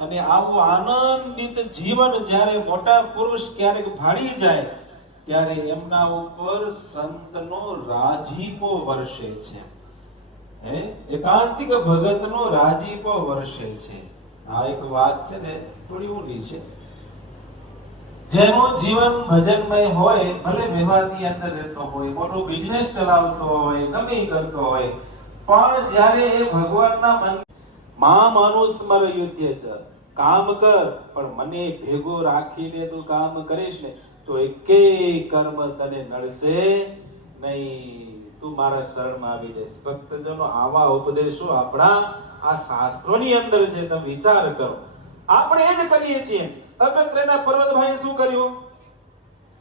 અને આવું આનંદિત જીવન જ્યારે મોટા પુરુષ ક્યારેક ભાળી જાય ત્યારે એમના ઉપર સંતનો રાજીપો વરસે છે. એકાંતિક ભગતનો રાજીપો વરસે છે. આ એક વાત છે ને થોડી ઊંડી છે. જેનું જીવન ભજનમય હોય, ભલે વ્યવહારની અંદર રહેતો હોય, મોટો બિઝનેસ ચલાવતો હોય, ગમે કરતો હોય, પણ જ્યારે એ ભગવાનના મામ અનુસ્મરયુત્ય છે, કામ કર પણ મને ભેગો રાખીને તું કામ કરીશ ને તો એકેય કર્મ તને નડશે નહીં. તું મારા શરણમાં આવી જઈશ. ભક્તજનો, આવા ઉપદેશો આપણા આ શાસ્ત્રોની અંદર છે. તમે વિચાર કરો, આપણે એ જ કરીએ છીએ. અગત્યના પર્વતભાઈએ શું કર્યું?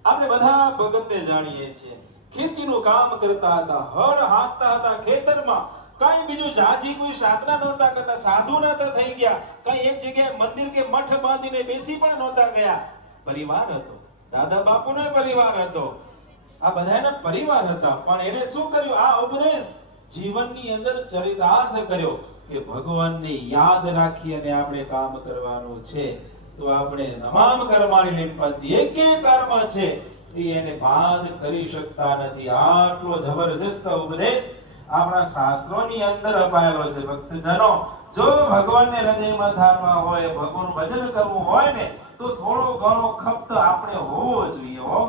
આપણે બધા ભગતને જાણીએ છીએ. ખેતીનું કામ કરતા હતા, હળ હાંકતા હતા ખેતરમાં. કઈ બીજું જાજી કોઈ સાધના નહોતા કરતા, સાધુ નહોતા થઈ ગયા. કઈ એક જગ્યાએ મંદિર કે મઠ બાંધીને બેસી પણ નહોતા ગયા. પરિવાર હતો, દાદા બાપુનો પરિવાર હતો, આ બધાના પરિવાર હતા. પણ એને શું કર્યું? આ ઉપદેશ જીવનની અંદર ચરિતાર્થ કર્યો કે ભગવાનને યાદ રાખી અને આપણે કામ કરવાનું છે. તો આપણે તમામ કર્માની નિષ્પત્તિ એક કર્મ છે એને બાદ કરી શકતા નથી. આટલો જબરદસ્ત ઉપદેશ આપણા શાસ્ત્રોની અંદર અપાયેલો છે. ભક્તજનો, જો ભગવાનને હૃદયમાં ધારવા હોય, ભગવાનનું ભજન કરવું હોય ને તો થોડો ઘણો ખપ્ત આપણે હોવો જોઈએ.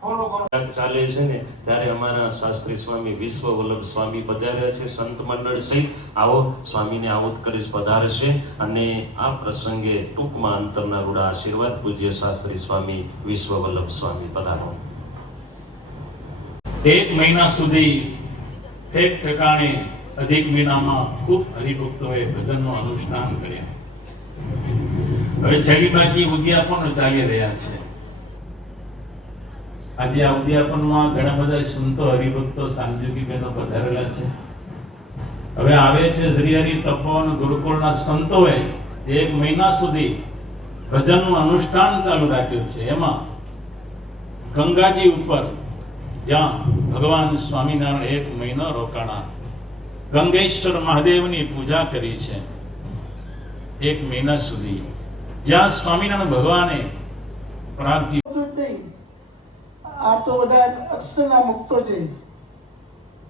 થોડો ઘણો ચાલે છે ને ત્યારે અમારા શાસ્ત્રી સ્વામી વિશ્વ વલ્લભ સ્વામી પધાર્યા છે સંત મંડળ સહિત. આવો સ્વામીને આવત કરીશ પધારશે અને આ પ્રસંગે ટૂંકમાં અંતરના રૂડા આશીર્વાદ પૂજ્ય શાસ્ત્રી સ્વામી વિશ્વ વલ્લભ સ્વામી પધારો. એક મહિના સુધી ઠેક ઠેકાણે અધિક મહિનામાં ખૂબ હરિભક્તોએ ભજનનું અનુષ્ઠાન કર્યા. હવે છેલ્લી બાકી ઉદ્યાપનો ચાલી રહ્યા છે. આજે આ ઉદ્યાપનમાં ઘણા બધા સંતો હરિભક્તો સાંજોગી બહેનો પધારેલા છે. હવે આવે છે શ્રી હરિ તપોવન ગુરુકુળના સંતોએ એક મહિના સુધી ભજનનું અનુષ્ઠાન ચાલુ રાખ્યું છે. એમાં ગંગાજી ઉપર જ્યાં ભગવાન સ્વામિનારાયણ એક મહિનો રોકાણા, ગંગેશ્વર મહાદેવની પૂજા કરી છે એક મહિના સુધી, જ્યાં સ્વામિનારાયણ ભગવાને પ્રાર્થ્યું. આ તો બધા અક્ષરના મુક્તો છે.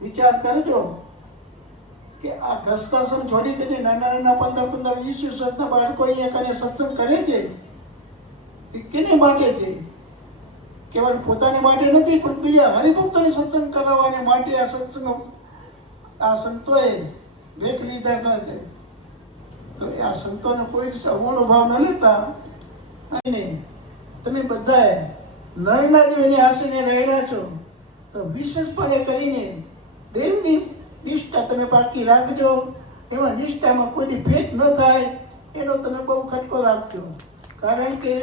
વિચાર કરજો કે આ ગ્રસ્તાશ્રમ છોડી કરીને નાના 15, 20 વર્ષના બાળકો અહીંયા કને સત્સંગ કરે છે એ કેને માટે છે? કેવળ પોતાને માટે નથી, પણ બીજા હરિભક્તોને સત્સંગ કરાવવાને માટે આ સત્સંગ આ સંતોએ ભેખ લીધા છે. તો આ સંતોને કોઈ અવળો ભાવ ન લેતા અને તમે બધાએ નળના દેવની આશીને રહેલા છો તો વિશેષપણે કરીને દેવની નિષ્ઠા તમે પાકી રાખજો. એમાં નિષ્ઠામાં કોઈ ફેટ ન થાય એનો તમે બહુ ખટકો રાખજો. કારણ કે